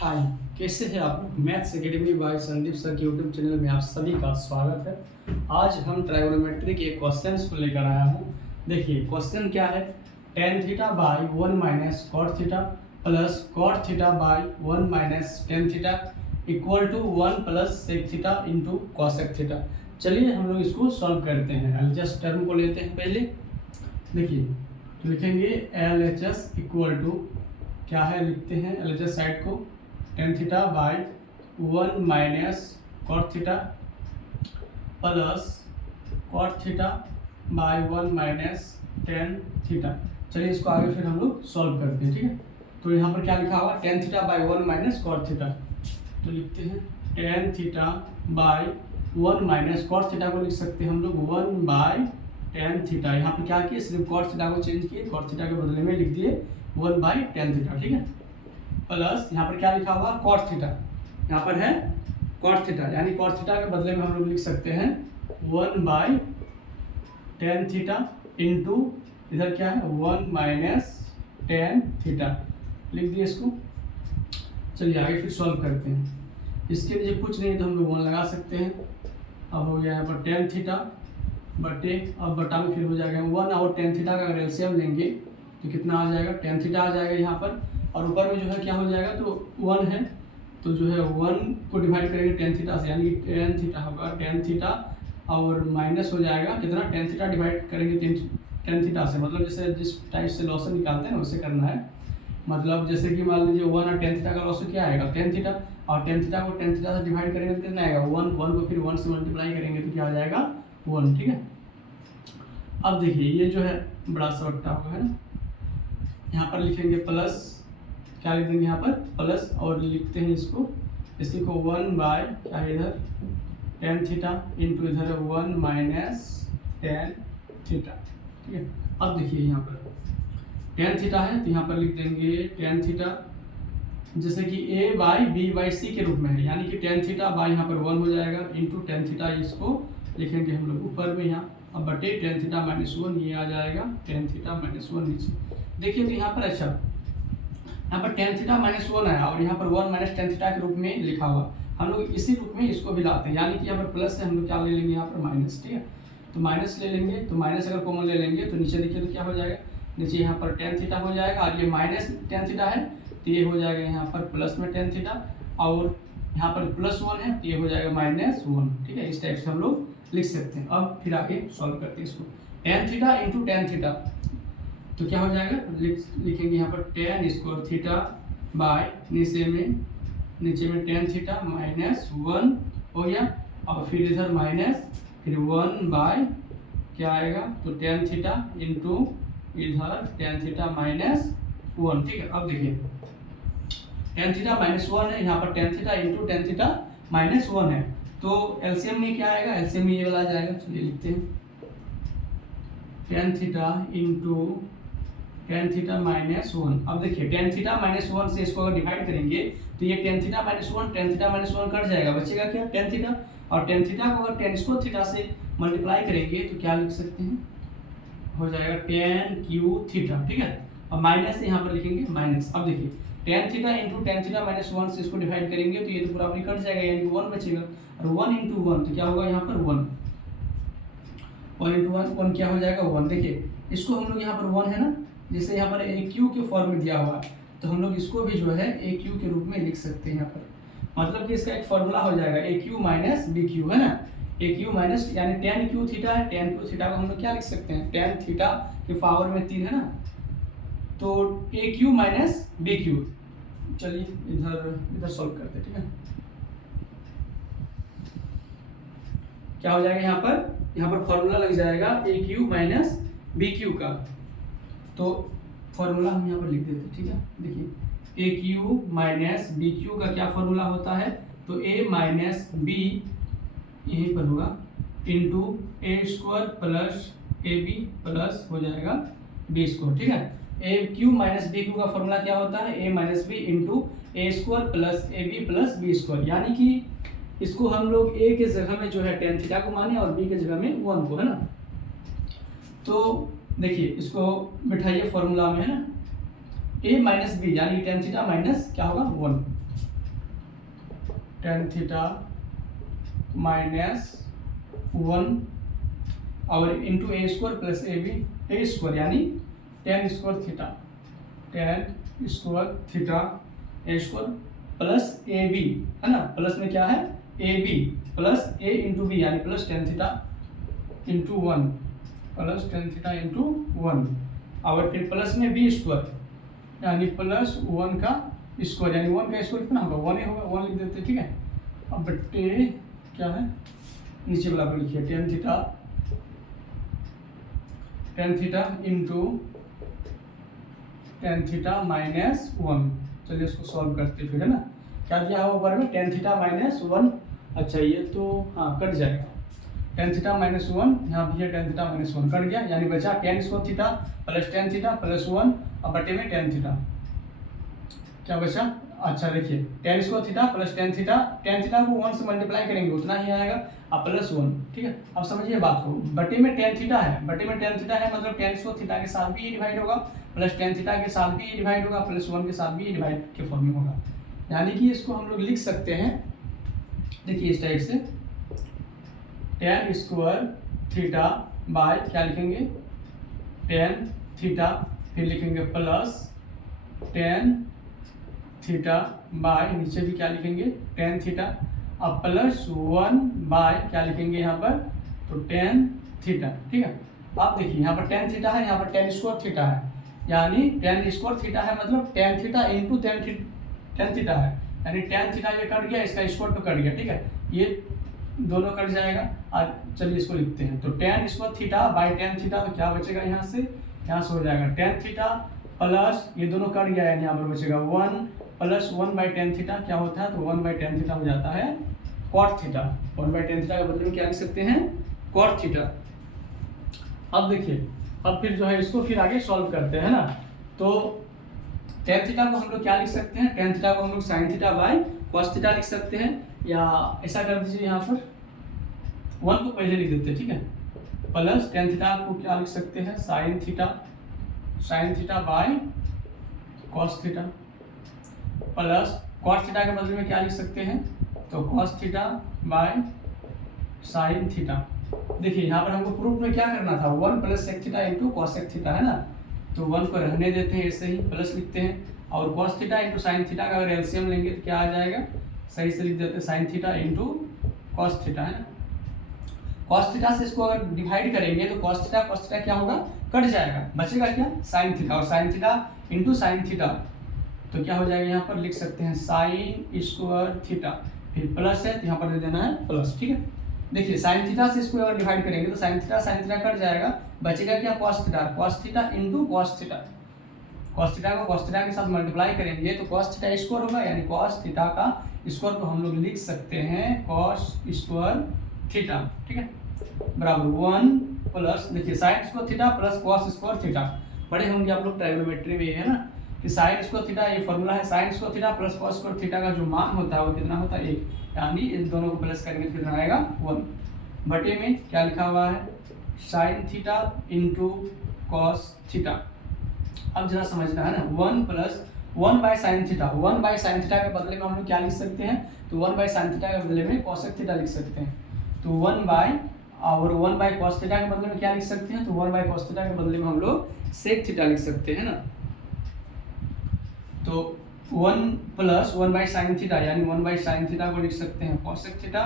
हाय, कैसे हैं आप लोग। Maths academy by Sandeep sir के यूट्यूब चैनल में आप सभी का स्वागत है। आज हम ट्राइगोनोमेट्री के क्वेश्चन को लेकर आया हूँ। देखिए क्वेश्चन क्या है, tan theta by 1 minus cot theta plus cot theta by 1 minus tan theta equal to 1 plus sec theta into cosec theta. चलिए हम लोग इसको सॉल्व करते हैं। एलएचएस टर्म को लेते हैं पहले। देखिए तो लिखेंगे एलएचएस इक्वल टू क्या है, लिखते हैं एलएचएस साइड को tan theta by 1 minus cot theta plus cot theta by 1 minus tan theta. चलिए इसको आगे फिर हम लोग सॉल्व करते हैं, ठीक है। तो यहाँ पर क्या लिखा हुआ, tan theta by 1 minus cot theta. तो लिखते हैं tan theta by 1 minus cot theta को लिख सकते हैं हम लोग 1 बाई टेन थीटा। यहाँ पे क्या किए, सिर्फ कॉट थीटा को चेंज किए, कॉट थीटा के बदले में लिख दिए 1 बाई टेन थीटा, ठीक है। प्लस यहाँ पर क्या लिखा हुआ, कॉट थीटा, यहाँ पर है कॉट थीटा, यानी कॉट थीटा के बदले में हम लोग लिख सकते हैं 1 बाई टेन थीटा इंटू इधर क्या है 1 माइनस टेन थीटा, लिख दिए इसको। चलिए आगे फिर सॉल्व करते हैं। इसके लिए कुछ नहीं तो हम लोग 1 लगा सकते हैं। अब हो गया यहाँ पर टेन थीटा बटे, अब बटा में फिर हो जाएगा 1 और टेन थीटा का अगर एलसीएम लेंगे तो कितना आ जाएगा, टेन थीटा आ जाएगा यहाँ पर, और ऊपर में जो है क्या हो जाएगा, तो 1 है तो जो है 1 को डिवाइड करेंगे टेन थीटा से, यानी कि टेन थीटा होगा टेन थीटा और माइनस हो जाएगा कितना, टेन थीटा डिवाइड करेंगे टेन थीटा से। मतलब जैसे जिस टाइप से लॉसन निकालते हैं वैसे करना है। मतलब जैसे कि मान लीजिए 1 और टेन थीटा का लॉस क्या आएगा, टेन थीटा, और टेन थीटा को टेन थीटा से डिवाइड करेंगे तो कितना आएगा 1, 1 को फिर 1 से मल्टीप्लाई करेंगे तो क्या आ जाएगा 1, ठीक है। अब देखिए ये जो है बड़ा सा बट्टा होगा, है ना। यहाँ पर लिखेंगे प्लस, क्या लिख देंगे यहाँ पर प्लस, और लिखते हैं इसको, इसी को 1 बाय क्या है इधर टेन थीटा इंटू इधर 1 माइनस टेन थीटा, ठीक है। अब देखिए यहाँ पर टेन थीटा है तो यहाँ पर लिख देंगे टेन थीटा, जैसे कि a बाई बी बाई सी के रूप में है, यानी कि टेन थीटा बाई यहाँ पर 1 हो जाएगा इंटू टेन थीटा, इसको लिखेंगे हम लोग ऊपर में यहाँ, अब बटे टेन थीटा माइनस 1 ये आ जाएगा टेन थीटा माइनस 1 नीचे। देखिए तो यहाँ पर अच्छा, यहाँ पर टेन थीटा माइनस 1 आया और यहाँ पर 1 माइनस टेन थीटा के रूप में लिखा हुआ, हम लोग इसी रूप में इसको भी लाते हैं, यानी कि यहाँ पर प्लस है, हम लोग क्या ले लेंगे यहाँ पर माइनस, ठीक है। तो माइनस ले लेंगे, तो माइनस अगर कॉमन ले लेंगे तो नीचे देखिए तो क्या हो जाएगा, नीचे यहाँ पर टेन थीटा हो जाएगा, और ये माइनस टेन थीटा है तो ये हो जाएगा यहाँ पर प्लस में टेन थीटा, और यहाँ पर प्लस 1 है तो ये हो जाएगा माइनस 1, ठीक है। इस टाइप से हम लोग लिख सकते हैं। अब फिर आगे सॉल्व करते हैं इसको, ten theta into tan theta तो क्या हो जाएगा, लिखेंगे यहाँ पर टेन स्क्वायर थीटा बाय नीचे में टेन थीटा माइनस 1 हो गया, और फिर इधर माइनस फिर 1 बाय क्या आएगा, तो टेन थीटा इंटू इधर टेन थीटा माइनस 1, ठीक है। अब देखिए टेन थीटा माइनस 1 है, यहाँ पर ten theta into ten theta minus 1 है, तो एलसीएम में क्या आएगा, एलसीएम में ये वाला आ जाएगा। चलिए लिखते हैं tan theta into ten theta minus 1। अब देखिए टेन थीटा माइनस 1 से इसको अगर डिवाइड करेंगे तो ये ten theta minus 1 tan theta minus 1 cut जाएगा, बचेगा क्या टेन थीटा, और टेन थीटा को अगर टेन स्क्वायर थीटा से मल्टीप्लाई करेंगे तो क्या लिख सकते हैं, हो जाएगा टेन क्यू थीटा, ठीक है। और माइनस यहाँ पर लिखेंगे माइनस। अब देखिए ten theta into ten theta minus 1 से इसको डिवाइड करेंगे तो ये तो पूरा अपनी कट जाएगा, यानी 1 बचेगा, और 1 इंटू 1 तो क्या होगा यहाँ पर 1 इंटू 1 क्या हो जाएगा 1। देखिए इसको हम लोग यहाँ पर 1 है ना, जैसे यहाँ पर ए क्यू के फॉर्म में दिया हुआ है तो हम लोग इसको भी जो है ए क्यू के रूप में लिख सकते हैं यहाँ पर, मतलब कि इसका एक फॉर्मूला हो जाएगा ए क्यू माइनस बी क्यू, है ना। ए क्यू माइनस यानी टेन क्यू थीटा है, टेन क्यू थीटा को हम लोग क्या लिख सकते हैं, टेन थीटा के पावर में 3 है ना, तो ए क्यू माइनस बी क्यू। चलिए इधर सॉल्व करते हैं, ठीक है। क्या हो जाएगा यहाँ पर फॉर्मूला लग जाएगा ए क्यू माइनस बी क्यू का, तो फॉर्मूला हम यहाँ पर लिख देते हैं, ठीक है। देखिए ए क्यू माइनस बी क्यू का क्या फॉर्मूला होता है, तो ए माइनस बी यहीं पर होगा into A square plus A B plus हो जाएगा बी स्क्वायर, ठीक है। A cube minus B cube का फॉर्मूला क्या होता है, A minus B into A square plus A B plus B square, यानी कि इसको हम लोग ए के जगह में जो है टेन थीटा को माने और बी के जगह में 1 को, है ना। तो देखिए इसको बिठाइए फॉर्मूला में, है ना, ए माइनस बी यानी टेन थीटा माइनस क्या होगा 1, टेन थीटा माइनस 1 और into A square plus A B A square यानी tan square theta A square plus A B है ना, प्लस में क्या है A B plus A into B यानी plus tan theta into 1 plus tan theta into 1 और फिर plus में बी स्क्वायर यानी प्लस 1 का स्क्वायर यानी 1 का स्क्वायर कितना होगा 1 ही होगा, 1 लिख देते ठीक है। अब बट्टे क्या है नीचे वाला को लिखिए ten theta into ten theta minus 1। चलिए इसको सॉल्व करते फिर है ना, क्या दिया हुआ ऊपर में टेन थीटा माइनस 1। अच्छा ये तो हाँ कट जाएगा, टेन थीटा माइनस 1 यहाँ भी है टेन थीटा माइनस 1 कट गया यानी बचा ten square theta plus tan theta plus 1 और बटे में टेन थीटा क्या बचा। अच्छा देखिए ten square theta plus tan theta को 1 से मल्टीप्लाई करेंगे उतना ही आएगा और प्लस 1 ठीक है। अब समझिए बात को, बटे में टेन थीटा है मतलब टेन स्क्वायर थीटा के साथ भी डिवाइड होगा प्लस टेन थीटा के साथ भी डिवाइड होगा प्लस 1 के साथ भी डिवाइड के फॉर्म में होगा। यानी कि इसको हम लोग लिख सकते हैं देखिए इस टाइप से टेन स्क्वायर थीटा बाय क्या लिखेंगे टेन थीटा फिर लिखेंगे प्लस टेन थीटा बाय नीचे भी क्या लिखेंगे टेन थीटा अब प्लस 1 बाय क्या लिखेंगे यहाँ पर तो टेन थीटा ठीक है। आप देखिए यहाँ पर टेन थीटा है, यहाँ पर टेन स्क्वायर थीटा है यानी टेन स्क्वायर थीटा है मतलब ten theta into tan theta है यानी टेन थीटा ये कट गया इसका स्क्वायर तो कट गया ठीक है, ये दोनों कट जाएगा। और चलिए इसको लिखते हैं तो ten square theta by tan theta तो क्या बचेगा यहाँ से हो जाएगा टेन थीटा प्लस ये दोनों कट गया यानी यहाँ पर बचेगा 1 प्लस 1 बाई टेन थीटा क्या होता है तो 1 बाई टेन थीटा हो जाता है कॉट थीटा। 1 बाई टेन थीटा के बदले में क्या लिख सकते हैं कॉट थीटा। अब देखिए अब फिर जो है इसको फिर आगे सॉल्व करते हैं ना, तो टेन थीटा को हम लोग क्या लिख सकते हैं टेन थीटा को हम लोग sine theta by cos theta लिख सकते हैं या ऐसा कर दीजिए यहाँ पर 1 को पहले लिख देते हैं ठीक है प्लस टेन थीटा को क्या लिख सकते हैं sine theta by cos theta plus cos theta के बदले में क्या लिख सकते हैं तो cos theta by sine theta. देखिए यहाँ पर हमको प्रूफ में क्या करना था 1 plus sec theta into cosec theta है ना, तो 1 को रहने देते हैं ऐसे ही प्लस लिखते हैं और cos theta into sine theta का अगर एलसीएम लेंगे तो क्या आ जाएगा सही से लिख देते हैं sine theta into cos theta है ना। कॉस थीटा से इसको अगर डिवाइड करेंगे तो कॉस थीटा क्या होगा कट जाएगा बचेगा क्या साइन थीटा और sine theta into sine theta तो क्या हो जाएगा यहाँ पर लिख सकते हैं साइन स्क्वायर थीटा फिर प्लस है तो यहाँ पर दे देना है प्लस ठीक है। देखिए साइन थीटा से इसको अगर डिवाइड करेंगे तो साइन थीटा कट जाएगा बचेगा क्या cos theta into cos theta को कॉस थीटा के साथ मल्टीप्लाई करेंगे तो कॉस थीटा स्क्वायर होगा यानी कॉस थीटा का स्क्वायर को हम लोग लिख सकते हैं कॉस स्क्वायर थीटा ठीक है बराबर 1 प्लस देखिए sine square theta plus cos square theta पढ़े होंगे आप लोग ट्राइगोनोमेट्री में है ना कि साइन स्क्वायर थीटा ये फॉर्मूला है sine square theta plus cos square theta का जो मान होता है वो कितना होता है 1 यानी इन दोनों को प्लस करेंगे तो कितना आएगा 1 बटे में क्या लिखा हुआ है sine theta into cos theta. अब जरा समझना है ना 1 प्लस 1 बाई साइन थीटा के बदले में हम लोग क्या लिख सकते हैं तो 1 बाई साइन थीटा के बदले में कॉसेक थीटा लिख सकते हैं तो 1 बाई और 1 बाई कॉस थीटा के बदले में क्या लिख सकते हैं तो 1 बाई कॉस थीटा के बदले में हम लोग सेक थीटा लिख सकते हैं ना। तो 1 प्लस 1 बाई साइन थीटा यानी 1 बाई साइन थीटा को लिख सकते हैं कॉसेक थीटा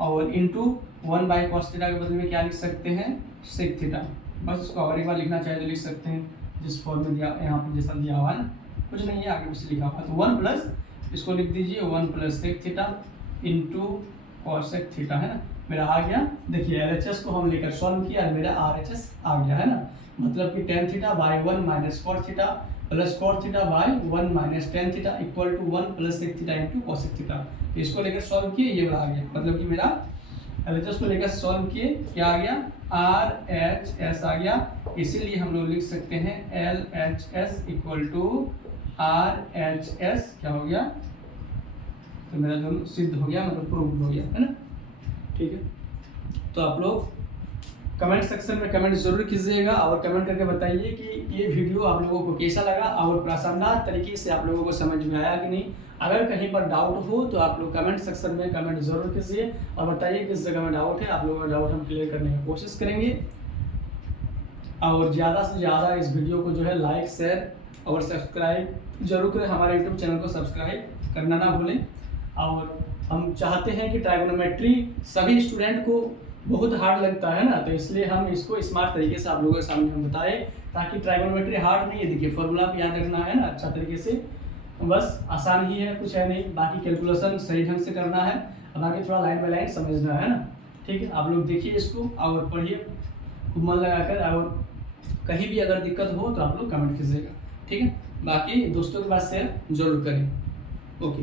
और इंटू 1 बाई कॉस थीटा के बदले में क्या लिख सकते हैं सेक थीटा। बस इसको और एक बार लिखना चाहे तो लिख सकते हैं जिस फॉर्म में दिया यहाँ पर जैसा दिया हुआ है ना कुछ नहीं है आगे पीछे लिखा हुआ तो 1 प्लस इसको लिख दीजिए 1 plus sec theta into cosec theta है ना मेरा आ गया। देखिए LHS को हम लेकर सॉल्व किया और मेरा RHS आ गया है ना मतलब कि tan theta by 1 minus cot theta plus cot theta by 1 minus tan theta equal to 1 plus sec theta into cosec theta. इसको लेकर सॉल्व किए ये वाला आ गया मतलब कि मेरा LHS को लेकर सॉल्व किए क्या आ गया RHS आ गया इसीलिए हम लोग लिख सकते हैं LHS इक्वल टू RHS क्या हो गया तो मेरा दोनों सिद्ध हो गया मतलब प्रूव हो गया है ना ठीक है। तो आप लोग कमेंट सेक्शन में कमेंट जरूर कीजिएगा और कमेंट करके बताइए कि ये वीडियो आप लोगों को कैसा लगा और प्रासंगिक तरीके से आप लोगों को समझ में आया कि नहीं। अगर कहीं पर डाउट हो तो आप लोग कमेंट सेक्शन में कमेंट जरूर कीजिए और बताइए किस जगह में डाउट है। आप लोगों का डाउट हम क्लियर करने की कोशिश करेंगे और ज़्यादा से ज़्यादा इस वीडियो को जो है लाइक शेयर और सब्सक्राइब जरूर करें। हमारे यूट्यूब चैनल को सब्सक्राइब करना ना भूलें। और हम चाहते हैं कि ट्राइगोनोमेट्री सभी स्टूडेंट को बहुत हार्ड लगता है ना, तो इसलिए हम इसको स्मार्ट तरीके से आप लोगों के सामने हम बताएं ताकि ट्राइगोनोमेट्री हार्ड नहीं है। देखिए फॉर्मूला भी याद रखना है ना अच्छा तरीके से, बस आसान ही है, कुछ है नहीं। बाकी कैलकुलेशन सही ढंग से करना है, बाकी थोड़ा लाइन बाय लाइन समझना है ना। ठीक है, आप लोग देखिए इसको और पढ़िए खूब मन लगाकर। और कहीं भी अगर दिक्कत हो तो आप लोग कमेंट कीजिएगा। ठीक है, बाकी दोस्तों के पास शेयर जरूर करें। ओके।